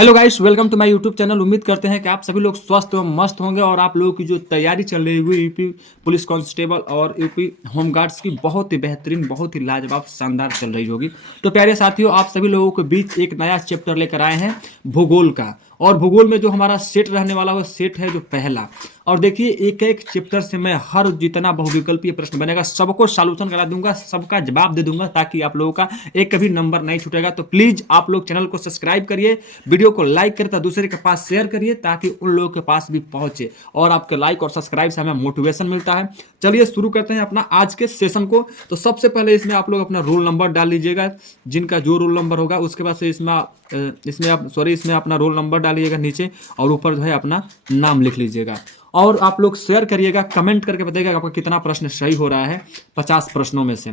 Hello guys, welcome to my YouTube channel. उम्मीद करते हैं कि आप सभी लोग स्वस्थ एवं मस्त होंगे और आप लोगों की जो तैयारी चल रही हुई यूपी पुलिस कांस्टेबल और यूपी होमगार्ड्स की बहुत ही बेहतरीन, बहुत ही लाजवाब, शानदार चल रही होगी। तो प्यारे साथियों, आप सभी लोगों के बीच एक नया चैप्टर लेकर आए हैं भूगोल का। और भूगोल में जो हमारा सेट रहने वाला वो सेट है जो पहला। और देखिए, एक एक चैप्टर से मैं हर जितना बहुविकल्पीय प्रश्न बनेगा सबको सॉल्यूशन करा दूंगा, सबका जवाब दे दूंगा, ताकि आप लोगों का एक कभी नंबर नहीं छूटेगा। तो प्लीज आप लोग चैनल को सब्सक्राइब करिए, वीडियो को लाइक करें तो दूसरे के पास शेयर करिए, ताकि उन लोगों के पास भी पहुंचे। और आपके लाइक और सब्सक्राइब से हमें मोटिवेशन मिलता है। चलिए शुरू करते हैं अपना आज के सेशन को। तो सबसे पहले इसमें आप लोग अपना रोल नंबर डाल लीजिएगा, जिनका जो रोल नंबर होगा। उसके बाद से इसमें अपना रोल नंबर डालिएगा नीचे, और ऊपर जो है अपना नाम लिख लीजिएगा। और आप लोग शेयर करिएगा, कमेंट करके बताइएगा आपका कितना प्रश्न सही हो रहा है 50 प्रश्नों में से।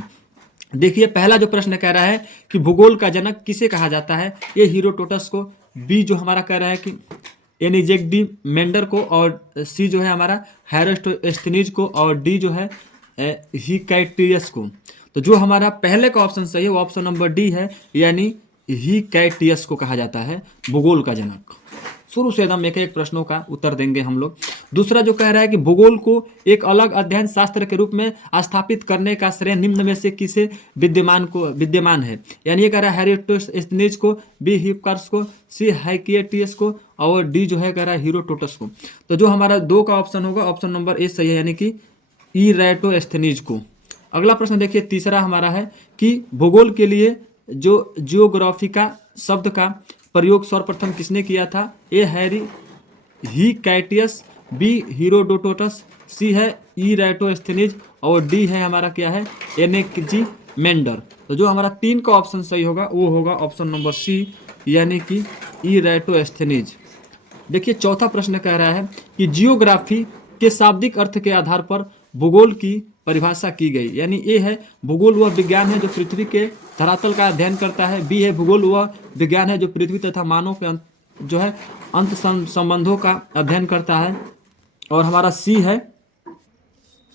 देखिए, पहला जो प्रश्न कह रहा है कि भूगोल का जनक किसे कहा जाता है। ए हेरोडोटस को, बी जो हमारा कह रहा है कि एनिजेडी मेंडर को, और सी जो है हमारा हेरोस्टोस्थेनीज को, और डी जो है हिकैटियस को। तो जो हमारा पहले का ऑप्शन सही है वो ऑप्शन नंबर डी है, यानी हिकैटियस को कहा जाता है भूगोल का जनक। शुरू से एकदम एक एक प्रश्नों का उत्तर देंगे हम लोग। दूसरा जो कह रहा है कि भूगोल को एक अलग अध्ययन शास्त्र के रूप में स्थापित करने का श्रेय निम्न में से किसे विद्यमान है। यानी ये कह रहा है हेरोस्टोस्थेनीज को, बी हिप्पारकस को, सी हाइकिएटियस को, और डी जो है कह रहा है हेरोडोटस को। तो जो हमारा दो का ऑप्शन होगा ऑप्शन नंबर ए सही है, यानी कि इरेटोस्थेनीज को। अगला प्रश्न देखिए, तीसरा हमारा है कि भूगोल के लिए जो जियोग्राफिका शब्द का प्रयोग सर्वप्रथम किसने किया था। ए हैरी हिकैटियस, बी हेरोडोटस, सी है इरेटोस्थेनीज, और डी है हमारा क्या है एनेजी मेंडर। तो जो हमारा तीन का ऑप्शन सही होगा वो होगा ऑप्शन नंबर सी, यानी कि इरेटोस्थेनीज। देखिए, चौथा प्रश्न कह रहा है कि जियोग्राफी के शाब्दिक अर्थ के आधार पर भूगोल की परिभाषा की गई। यानी ए है भूगोल वह विज्ञान है जो पृथ्वी के धरातल का अध्ययन करता है, बी है भूगोल वह विज्ञान है जो पृथ्वी तथा मानव के जो है अंत संबंधों का अध्ययन करता है, और हमारा सी है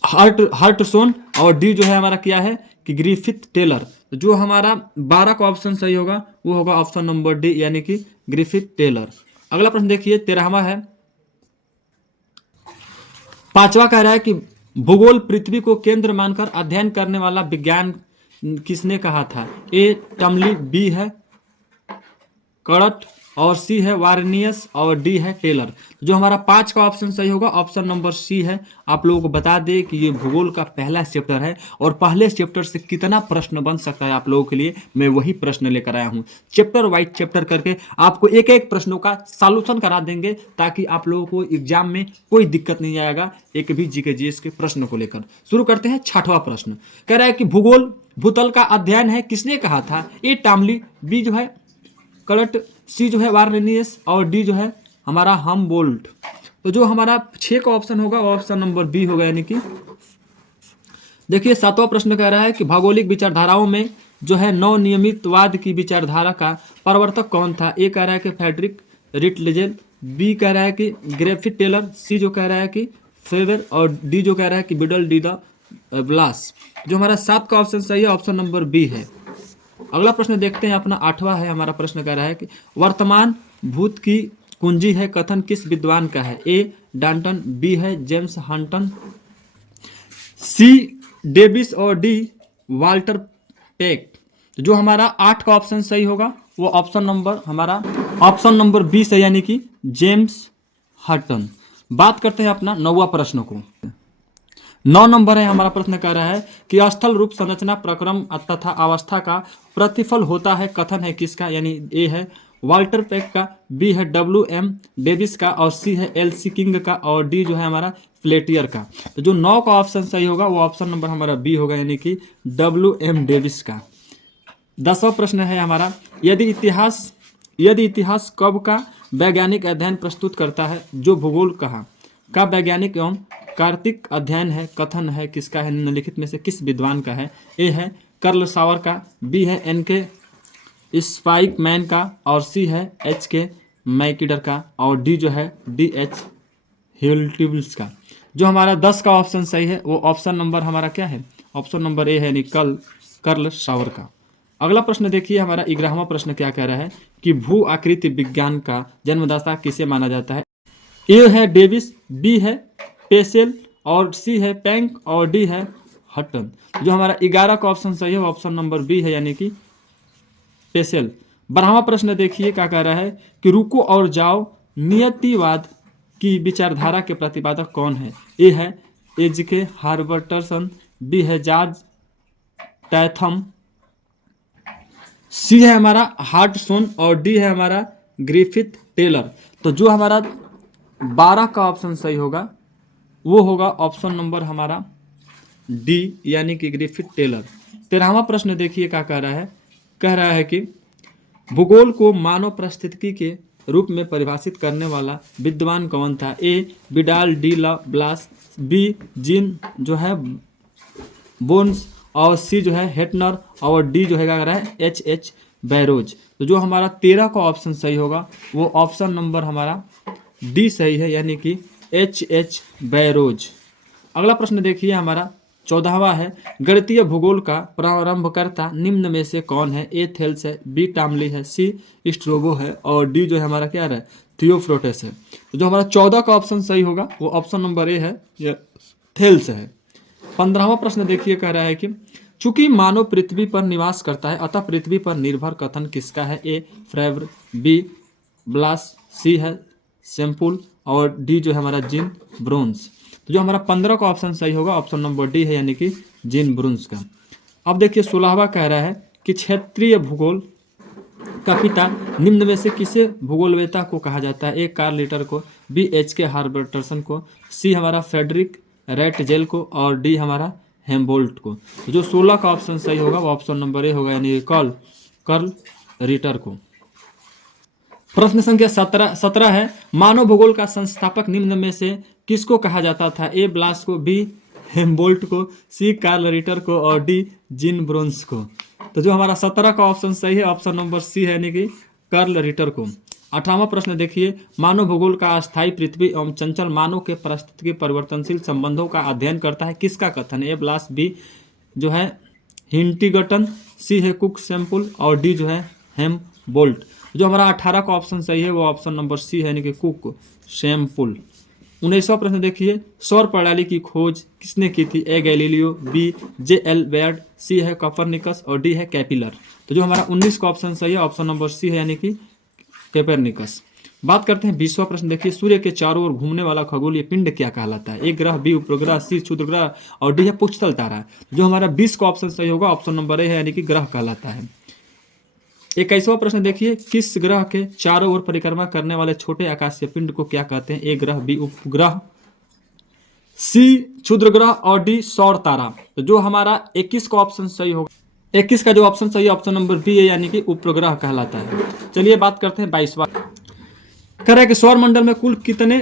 हर्टसोन, और डी जो है हमारा क्या है कि ग्रिफिथ टेलर। जो हमारा 12 का ऑप्शन सही होगा वो होगा ऑप्शन नंबर डी, यानी कि ग्रिफिथ टेलर। अगला प्रश्न देखिए, 13वां है। पांचवा कह रहा है कि भूगोल पृथ्वी को केंद्र मानकर अध्ययन करने वाला विज्ञान किसने कहा था। ए टमली, बी है कर्ट, और सी है वार्नियस, और डी है टेलर। जो हमारा 5 का ऑप्शन सही होगा ऑप्शन नंबर सी है। आप लोगों को बता दें कि ये भूगोल का पहला चैप्टर है, और पहले चैप्टर से कितना प्रश्न बन सकता है आप लोगों के लिए मैं वही प्रश्न लेकर आया हूँ। चैप्टर वाइज चैप्टर करके आपको एक एक प्रश्नों का सॉल्यूशन करा देंगे, ताकि आप लोगों को एग्जाम में कोई दिक्कत नहीं आएगा एक भी जीके जीएस के प्रश्न को लेकर। शुरू करते हैं 6वां प्रश्न। कह रहा है कि भूगोल भूतल का अध्ययन है किसने कहा था। ए टामली, बी जो है कर्ट, सी जो है वार्नियस, और डी जो है हमारा हमबोल्ट। तो जो हमारा 6 का ऑप्शन होगा ऑप्शन नंबर बी होगा, यानी कि देखिए 7वां प्रश्न कह रहा है कि भौगोलिक विचारधाराओं में जो है नवनियमितवाद की विचारधारा का प्रवर्तक कौन था। ए कह रहा है कि फ्रेडरिक रिटलेजेल, बी कह रहा है कि ग्रिफिथ टेलर, सी जो कह रहा है कि फेवर, और डी जो कह रहा है कि बिडल डी द ब्लास। जो हमारा 7 का ऑप्शन सही है ऑप्शन नंबर बी है। अगला प्रश्न देखते हैं, अपना 8वां है। हमारा प्रश्न कह रहा है कि वर्तमान भूत की कुंजी है कथन किस विद्वान का है। ए डाल्टन, बी है जेम्स हंटन, सी डेविस, और डी वाल्टर पेक। तो जो हमारा 8 का ऑप्शन सही होगा वो ऑप्शन नंबर बी से, यानी कि जेम्स हंटन। बात करते हैं अपना 9वां प्रश्न को। 9 नंबर है हमारा प्रश्न कह रहा है कि स्थल रूप संरचना प्रक्रम तथा अवस्था का प्रतिफल होता है कथन है किसका। यानी ए है वाल्टर पेक का, बी है WM डेविस का, और सी है LC किंग का, और डी जो है हमारा फ्लेटियर का। तो जो 9 का ऑप्शन सही होगा वो ऑप्शन नंबर हमारा बी होगा, यानी कि WM डेविस का। 10वां प्रश्न है हमारा, यदि इतिहास कब का वैज्ञानिक अध्ययन प्रस्तुत करता है। जो भूगोल कहा का वैज्ञानिक एवं कार्तिक अध्ययन है कथन है किसका है, निम्नलिखित में से किस विद्वान का है। ए है कर्ल सावर का, बी है NK स्पाइकमैन का, और सी है HK मैकिडर का, और डी जो है DH हेल्टिवल्स का। जो हमारा 10 का ऑप्शन सही है वो ऑप्शन नंबर हमारा क्या है ऑप्शन नंबर ए है, यानी कर्ल सावर का। अगला प्रश्न देखिए, हमारा 11वां प्रश्न क्या कह रहा है कि भू आकृति विज्ञान का जन्मदाता किसे माना जाता है। ए है डेविस, बी है पेसेल और सी है पैंक और डी है हटन। जो हमारा 11 का ऑप्शन सही है वो ऑप्शन नंबर बी है, यानी कि पेसेल। 12वां प्रश्न देखिए क्या कह रहा है कि रुको और जाओ नियतिवाद की विचारधारा के प्रतिपादक कौन है। ए है एज.के. हार्बर्टसन, बी है जॉर्ज टैथम, सी है हमारा हार्टसोन और डी है हमारा ग्रिफिथ टेलर। तो जो हमारा 12 का ऑप्शन सही होगा वो होगा ऑप्शन नंबर हमारा डी, यानी कि ग्रिफिथ टेलर। 13वां प्रश्न देखिए क्या कह रहा है, कह रहा है कि भूगोल को मानव परिस्थितिकी के रूप में परिभाषित करने वाला विद्वान कौन था। ए विडाल डी ला ब्लास, बी जीन जो है बोन्स और सी जो है हेटनर और डी जो है क्या कर रहा है एच बैरोज। तो जो हमारा 13 का ऑप्शन सही होगा वो ऑप्शन नंबर हमारा डी सही है, यानी कि एच बैरोज। अगला प्रश्न देखिए हमारा 14वां है, गणितीय भूगोल का प्रारंभकर्ता निम्न में से कौन है। ए थेल्स है, बी टामली है, सी स्ट्रोबो है और डी जो है हमारा क्या है थियोफ्रोटेस है। तो जो हमारा 14 का ऑप्शन सही होगा वो ऑप्शन नंबर ए है, ये थेल्स है। 15वां प्रश्न देखिए कह रहा है कि चूंकि मानव पृथ्वी पर निवास करता है अतः पृथ्वी पर निर्भर कथन किसका है। ए फ्रेवर, बी ब्लास, सी है सैम्पुल और डी जो है हमारा जीन ब्रोन्स। तो जो हमारा 15 का ऑप्शन सही होगा ऑप्शन नंबर डी है, यानी कि जीन ब्रोन्स का। अब देखिए 16वां कह रहा है कि क्षेत्रीय भूगोल का पिता निम्न में से किसे भूगोलवेता को कहा जाता है। ए कार्ल लिटर को, बी एच.के. हार्बर्टसन को, सी हमारा फ्रेडरिक रैटजेल को और डी हमारा हेम्बोल्ट को। तो जो 16 का ऑप्शन सही होगा वो ऑप्शन नंबर ए होगा, यानी कार्ल रिटर को। प्रश्न संख्या 17 है, मानव भूगोल का संस्थापक निम्न में से किसको कहा जाता था। ए ब्लास को, बी हेम्बोल्ट को, सी कार्ल रिटर को और डी जीन ब्रोन्स को। तो जो हमारा 17 का ऑप्शन सही है ऑप्शन नंबर सी है, यानी कि कार्ल रिटर को। 18वां प्रश्न देखिए, मानव भूगोल का अस्थायी पृथ्वी एवं चंचल मानव के परिस्थिति परिवर्तनशील संबंधों का अध्ययन करता है, किसका कथन है। ए ब्लास, बी जो है हिंटिगटन, सी है कुक सैम्पुल और डी जो है हेम्बोल्ट। जो हमारा 18 का ऑप्शन सही है वो ऑप्शन नंबर सी है, यानी कि कुक सैम्पुल। 19वां प्रश्न देखिए, सौर प्रणाली की खोज किसने की थी। A Galileo, B J L. Baird, C है कोपरनिकस और डी है कैपिलर। तो जो हमारा 19 का ऑप्शन सही है ऑप्शन नंबर सी है, यानी कि कोपरनिकस। बात करते हैं 20वां प्रश्न देखिए, सूर्य के चारों ओर घूमने वाला खगोलीय पिंड क्या कहलाता है। ए ग्रह, बी उपग्रह, सी क्षुद्र ग्रह और डी है पुच्छल तारा। जो हमारा 20 का ऑप्शन सही होगा ऑप्शन नंबर ए है, यानी कि ग्रह कहलाता है। 21वां प्रश्न देखिए, किस ग्रह के चारों ओर परिक्रमा करने वाले छोटे आकाशीय पिंड को क्या कहते हैं। ए ग्रह, बी उपग्रह, सी क्षुद्र ग्रह और डी सौर तारा। तो जो हमारा 21 का ऑप्शन सही होगा, 21 का जो ऑप्शन सही है ऑप्शन नंबर बी है, यानी कि उपग्रह कहलाता है। चलिए बात करते हैं 22वां। कह रहा है कि सौर मंडल में कुल कितने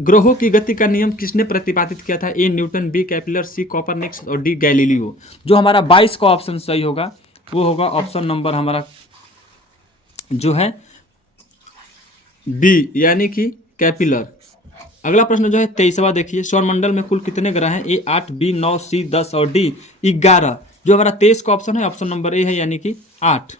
ग्रहों की गति का नियम किसने प्रतिपादित किया था। A Newton, B Kepler, C Copernicus और डी गैलीलियो। जो हमारा 22 का ऑप्शन सही होगा वो होगा ऑप्शन नंबर हमारा जो है बी, यानी कि कैपिलर। अगला प्रश्न जो है 23वां देखिए, सौरमंडल में कुल कितने ग्रह हैं। ए 8, बी 9, सी 10 और डी 11। जो हमारा 23 का ऑप्शन है ऑप्शन नंबर ए है, यानी कि 8।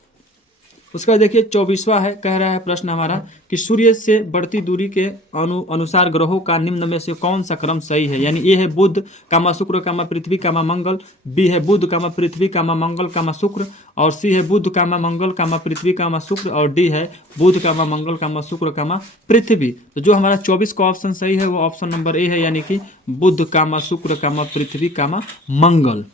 उसके बाद देखिए 24वां है, कह रहा है प्रश्न हमारा कि सूर्य से बढ़ती दूरी के अनुसार ग्रहों का निम्न में से कौन सा क्रम सही है। यानी ए है बुध कामा शुक्र कामा पृथ्वी कामा मंगल, बी है बुध कामा पृथ्वी कामा मंगल कामा शुक्र और सी है बुध कामा मंगल कामा पृथ्वी कामा शुक्र और डी है बुध कामा मंगल कामा शुक्र कामा पृथ्वी। तो जो हमारा 24 का ऑप्शन सही है वो ऑप्शन नंबर ए है, यानी कि बुध कामा शुक्र कामा पृथ्वी कामा मंगल।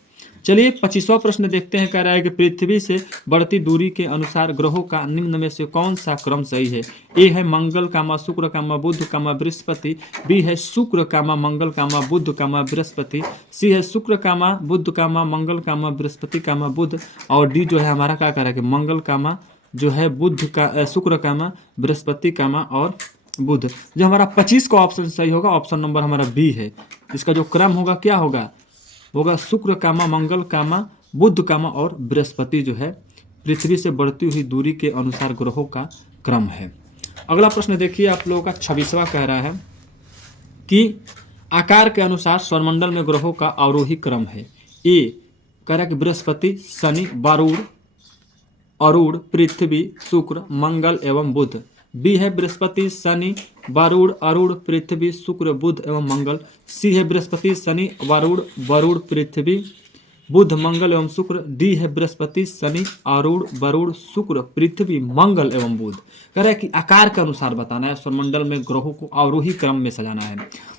चलिए 25वां प्रश्न देखते हैं, कह रहा है कि पृथ्वी से बढ़ती दूरी के अनुसार ग्रहों का निम्न में से कौन सा क्रम सही है। ए है मंगल कामा शुक्र कामा बुध कामा बृहस्पति, बी है शुक्र कामा मंगल कामा बुध कामा बृहस्पति, सी है शुक्र कामा बुध कामा मंगल कामा बृहस्पति कामा बुध और डी जो है हमारा क्या कह रहा है कि मंगल कामा जो है बुध का शुक्र कामा बृहस्पति कामा और बुध। जो हमारा 25 का ऑप्शन सही होगा ऑप्शन नंबर हमारा बी है। इसका जो क्रम होगा क्या होगा शुक्र कामा मंगल कामा बुध कामा और बृहस्पति जो है पृथ्वी से बढ़ती हुई दूरी के अनुसार ग्रहों का क्रम है। अगला प्रश्न देखिए आप लोगों का 26वां कह रहा है कि आकार के अनुसार सौरमंडल में ग्रहों का अवरोही क्रम है। ए कह रहा है कि बृहस्पति, शनि, वरुण, अरुण पृथ्वी शुक्र मंगल एवं बुध। बी है बृहस्पति शनि वरुण अरुण पृथ्वी शुक्र बुध एवं मंगल। सी है बृहस्पति शनि वरुण वरुण पृथ्वी बुध मंगल एवं शुक्र। डी है बृहस्पति शनि अरुण वरुण शुक्र पृथ्वी मंगल एवं बुध। कह रहा है कि आकार के अनुसार बताना है, सौरमंडल में ग्रहों को अवरोही क्रम में सजाना है।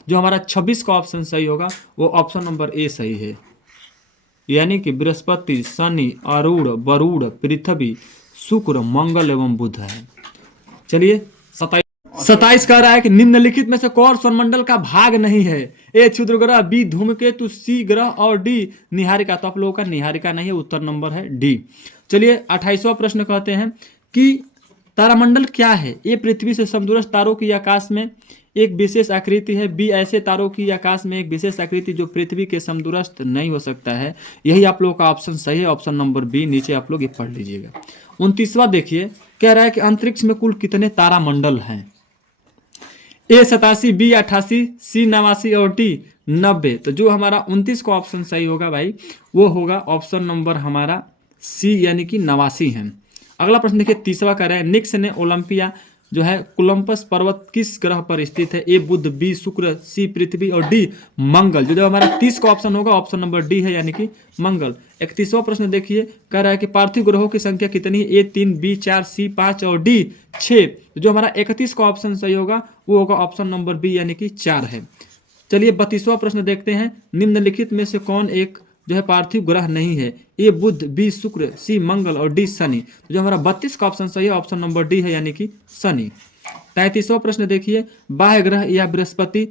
जो हमारा 26 का ऑप्शन सही होगा वो ऑप्शन नंबर ए सही है, यानी कि बृहस्पति शनि अरुण वरुण पृथ्वी शुक्र मंगल एवं बुध है। चलिए 27 कह रहा है कि निम्नलिखित में से कौन सौरमंडल का भाग नहीं है? ए क्षुद्र ग्रह, बी धूमकेतु, सी ग्रह और डी निहारिका। तो आप लोगों का निहारिका नहीं है, उत्तर नंबर है डी। चलिए 28वां प्रश्न कहते हैं कि तारामंडल क्या है? ए पृथ्वी से समदूरस्थ तारों की आकाश में एक विशेष आकृति है। बी ऐसे तारों की आकाश में एक विशेष आकृति जो पृथ्वी के समदूरस्थ नहीं हो सकता है। यही आप लोगों का ऑप्शन सही है, ऑप्शन नंबर बी। नीचे आप लोग ये पढ़ लीजिएगा। 29वां देखिए, कह रहा है कि अंतरिक्ष में कुल कितने तारामंडल हैं? ए 87, बी 88, सी 89 और डी 90। तो जो हमारा 29 का ऑप्शन सही होगा भाई वो होगा ऑप्शन नंबर हमारा सी, यानी कि 89 है। अगला प्रश्न देखिए 30वां कह रहा है निक्स ने ओलंपिया जो है कोलंबस पर्वत किस ग्रह पर स्थित है? ए बुध, बी शुक्र, सी पृथ्वी और डी मंगल। जो हमारा 30 का ऑप्शन होगा ऑप्शन नंबर डी है, यानी कि मंगल। 31वां प्रश्न देखिए, कह रहा है कि पार्थिव ग्रहों की संख्या कितनी है? ए 3, बी 4, सी 5 और डी 6। जो हमारा 31 का ऑप्शन सही होगा वो होगा ऑप्शन नंबर बी, यानी कि 4 है। चलिए 32वां प्रश्न देखते हैं, निम्नलिखित में से कौन एक जो है पार्थिव ग्रह नहीं है? ए बुध, बी शुक्र, सी मंगल और डी शनि। तो जो हमारा 32 का ऑप्शन सही है ऑप्शन नंबर डी है, यानी कि शनि। 33वां प्रश्न देखिए, बाह्य ग्रह या बृहस्पति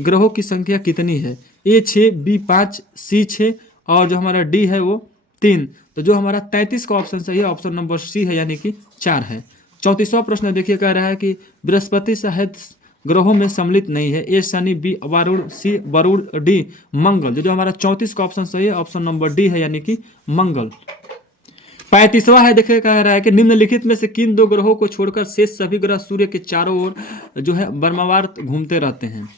ग्रहों की संख्या कितनी है? ए 6, बी 5, सी 6 और जो हमारा डी है वो 3। तो जो हमारा 33 का ऑप्शन सही है ऑप्शन नंबर सी है, यानी कि 4 है। 34वां प्रश्न देखिए, कह रहा है कि बृहस्पति शायद ग्रहों में सम्मिलित नहीं है। ए शनि, बी वरुण, सी वरुण, डी मंगल। जो हमारा 34 का ऑप्शन सही है ऑप्शन नंबर डी है, यानी कि मंगल। 35वां है, देखिए कह रहा है कि निम्नलिखित में से किन दो ग्रहों को छोड़कर शेष सभी ग्रह सूर्य के चारों ओर जो है बर्मावार घूमते रहते हैं?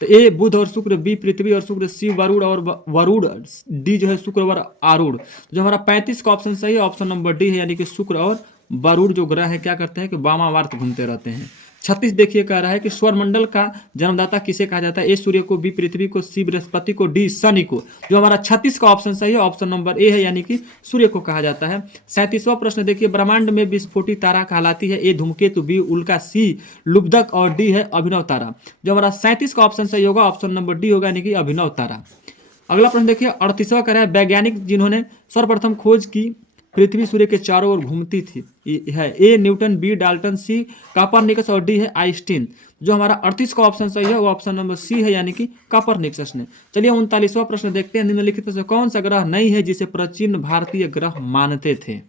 तो ए बुध और शुक्र, बी पृथ्वी और शुक्र, सी वरुण और वरुण, डी जो है शुक्र और आरूढ़। जो हमारा 35 का ऑप्शन सही है ऑप्शन नंबर डी है, यानी कि शुक्र और वरुण जो ग्रह है क्या करते हैं कि वामावार्त घूमते रहते हैं। 36 देखिए कह रहा है कि सौरमंडल का जन्मदाता किसे कहा जाता है? ए सूर्य को, बी पृथ्वी को, सी बृहस्पति को, डी शनि को। जो हमारा 36 का ऑप्शन सही है ऑप्शन नंबर ए है, यानी कि सूर्य को कहा जाता है। 37वां प्रश्न देखिए, ब्रह्मांड में विस्फोटित तारा कहलाती है? ए धूमकेतु, बी उल्का, सी लुब्धक और डी है अभिनव तारा। जो हमारा 37 का ऑप्शन सही होगा ऑप्शन नंबर डी होगा, यानी कि अभिनव तारा। अगला प्रश्न देखिए 38वां कह रहा है, वैज्ञानिक जिन्होंने सर्वप्रथम खोज की पृथ्वी सूर्य के चारों ओर घूमती थी है? A Newton, B Dalton, C Copernicus और डी है आइंस्टीन। जो हमारा 38 का ऑप्शन सही है वो ऑप्शन नंबर सी है, यानी कि कॉपरनिकस ने। चलिए 39वां प्रश्न देखते हैं, निम्नलिखित में से कौन सा ग्रह नहीं है जिसे प्राचीन भारतीय ग्रह मानते थे?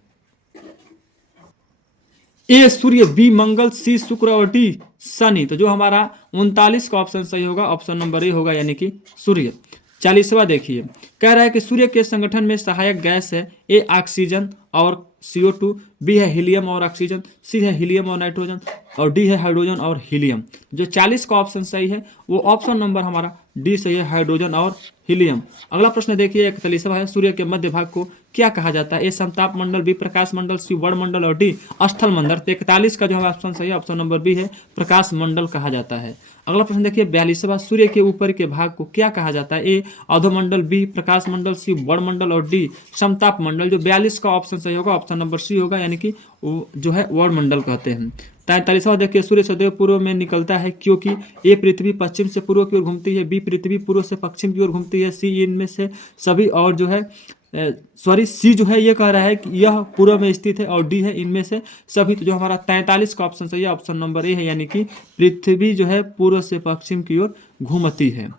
ए सूर्य, बी मंगल, सी शुक्र और डी शनि। तो जो हमारा 39 का ऑप्शन सही होगा ऑप्शन नंबर ए होगा, यानी कि सूर्य। 40वां देखिए, कह रहा है कि सूर्य के संगठन में सहायक गैस है? ए ऑक्सीजन और CO2, बी है हीलियम और ऑक्सीजन, सी है हीलियम और नाइट्रोजन और डी है हाइड्रोजन और हीलियम। जो 40 का ऑप्शन सही है वो ऑप्शन नंबर हमारा डी सही है, हाइड्रोजन और हीलियम। अगला प्रश्न देखिए 41वां है, सूर्य के मध्य भाग को क्या कहा जाता है? ए समताप मंडल, बी प्रकाश मंडल, सी वर्णमंडल और डी स्थल मंडल। तो 41 का जो हमारा ऑप्शन सही है ऑप्शन नंबर बी है, प्रकाश मंडल कहा जाता है। अगला प्रश्न देखिए 42वां, सूर्य के ऊपर के भाग को क्या कहा जाता है? ए अधोमंडल, बी प्रकाश मंडल, सी वर्णमंडल और डी समताप मंडल। जो 42 का ऑप्शन सही होगा ऑप्शन नंबर सी होगा, यानी कि जो है वर्णमंडल कहते हैं। 43वां देखिए, सूर्य सदैव पूर्व में निकलता है क्योंकि? ए पृथ्वी पश्चिम से पूर्व की ओर घूमती है, बी पृथ्वी पूर्व से पश्चिम की ओर घूमती है, सी इनमें से सभी और जो है सी जो है ये कह रहा है कि यह पूर्व में स्थित है और डी है इनमें से सभी। तो जो हमारा 43 का ऑप्शन सही है ऑप्शन नंबर ए है, यानी कि पृथ्वी जो है पूर्व से पश्चिम की ओर घूमती है।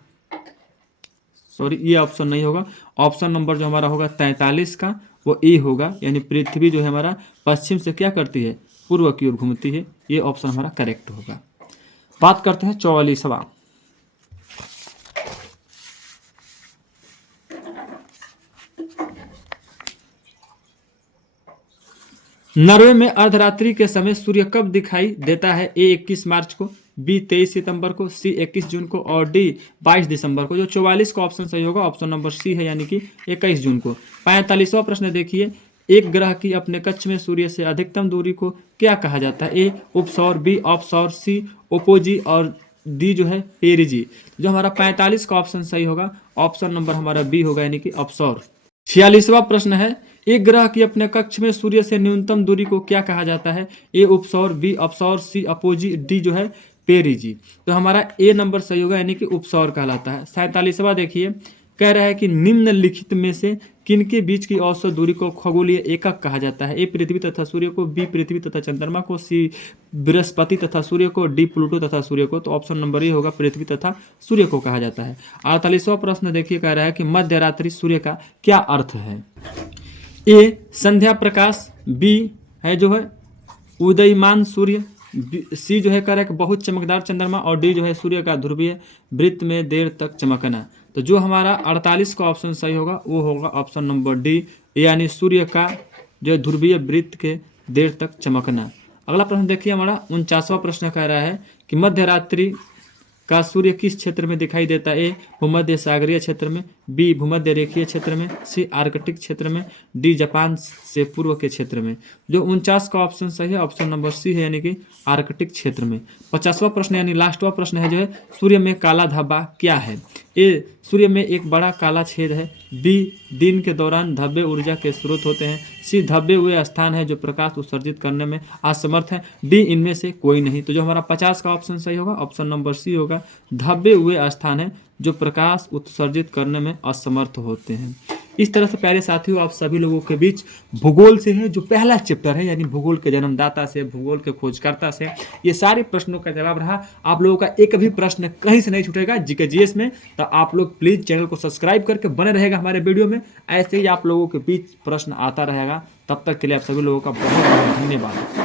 ये ऑप्शन नहीं होगा, ऑप्शन नंबर जो हमारा होगा 43 का वो ए होगा, यानी पृथ्वी जो है हमारा पश्चिम से क्या करती है? पूर्व की ओर घूमती है। ये ऑप्शन हमारा करेक्ट होगा। बात करते हैं 44वां। नॉर्वे में अर्धरात्रि के समय सूर्य कब दिखाई देता है? ए 21 मार्च को, बी 23 सितंबर को, सी 21 जून को और डी 22 दिसंबर को। जो 44 का ऑप्शन सही होगा ऑप्शन नंबर सी है, यानी कि 21 जून को। 45वां प्रश्न देखिए, एक ग्रह की अपने कक्ष में सूर्य से अधिकतम दूरी को क्या कहा जाता है? ए उपसौर, बी ऑफसौर, सी ओपोजी और डी जो है पेरिजी। जो हमारा 45 का ऑप्शन सही होगा, ऑप्शन नंबर हमारा बी होगा, यानी कि ऑफसौर। 46वां प्रश्न है, एक ग्रह की अपने कक्ष में सूर्य से न्यूनतम दूरी को क्या कहा जाता है? ए उपसौर, बी अपसौर, सी अपोजी, डी जो है पेरिजी। तो हमारा ए नंबर सही होगा, यानी कि उपसौर कहलाता है। 47वां देखिए, कह रहा है कि निम्नलिखित में से किनके बीच की औसत दूरी को खगोलीय एकक कहा जाता है? ए पृथ्वी तथा सूर्य को, बी पृथ्वी तथा चंद्रमा को, सी बृहस्पति तथा सूर्य को, डी प्लूटो तथा सूर्य को। तो ऑप्शन नंबर ए होगा, पृथ्वी तथा सूर्य को कहा जाता है। 48वां प्रश्न देखिए, कह रहा है कि मध्य रात्रि सूर्य का क्या अर्थ है? ए संध्या प्रकाश, बी है जो है उदयमान सूर्य, सी जो है कह रहा है कि बहुत चमकदार चंद्रमा, और डी जो है सूर्य का ध्रुवीय वृत्त में देर तक चमकना। तो जो हमारा 48 का ऑप्शन सही होगा वो होगा ऑप्शन नंबर डी, यानी सूर्य का जो ध्रुवीय वृत्त के देर तक चमकना। अगला प्रश्न देखिए, हमारा 49वां प्रश्न कह रहा है कि मध्य रात्रि का सूर्य किस क्षेत्र में दिखाई देता है? ए भूमध्य सागरीय क्षेत्र में, बी भूमध्य रेखीय क्षेत्र में, सी आर्कटिक क्षेत्र में, डी जापान से पूर्व के क्षेत्र में। जो 49 का ऑप्शन सही है, ऑप्शन नंबर सी है, यानी कि आर्कटिक क्षेत्र में। 50वां प्रश्न यानी लास्टवां प्रश्न है जो है, सूर्य में काला धब्बा क्या है? ए सूर्य में एक बड़ा काला छेद है, बी दिन के दौरान धब्बे ऊर्जा के स्रोत होते हैं, सी धब्बे हुए स्थान है जो प्रकाश उत्सर्जित करने में असमर्थ है, डी इनमें से कोई नहीं। तो जो हमारा 50 का ऑप्शन सही होगा, ऑप्शन नंबर सी होगा, धब्बे हुए स्थान है जो प्रकाश उत्सर्जित करने में असमर्थ होते हैं। इस तरह से प्यारे साथियों, आप सभी लोगों के बीच भूगोल से है जो पहला चैप्टर है, यानी भूगोल के जन्मदाता से, भूगोल के खोजकर्ता से, ये सारे प्रश्नों का जवाब रहा। आप लोगों का एक भी प्रश्न कहीं से नहीं छूटेगा जीके जीएस में। तो आप लोग प्लीज़ चैनल को सब्सक्राइब करके बने रहेगा हमारे वीडियो में, ऐसे ही आप लोगों के बीच प्रश्न आता रहेगा। तब तक के लिए आप सभी लोगों का बहुत बहुत धन्यवाद।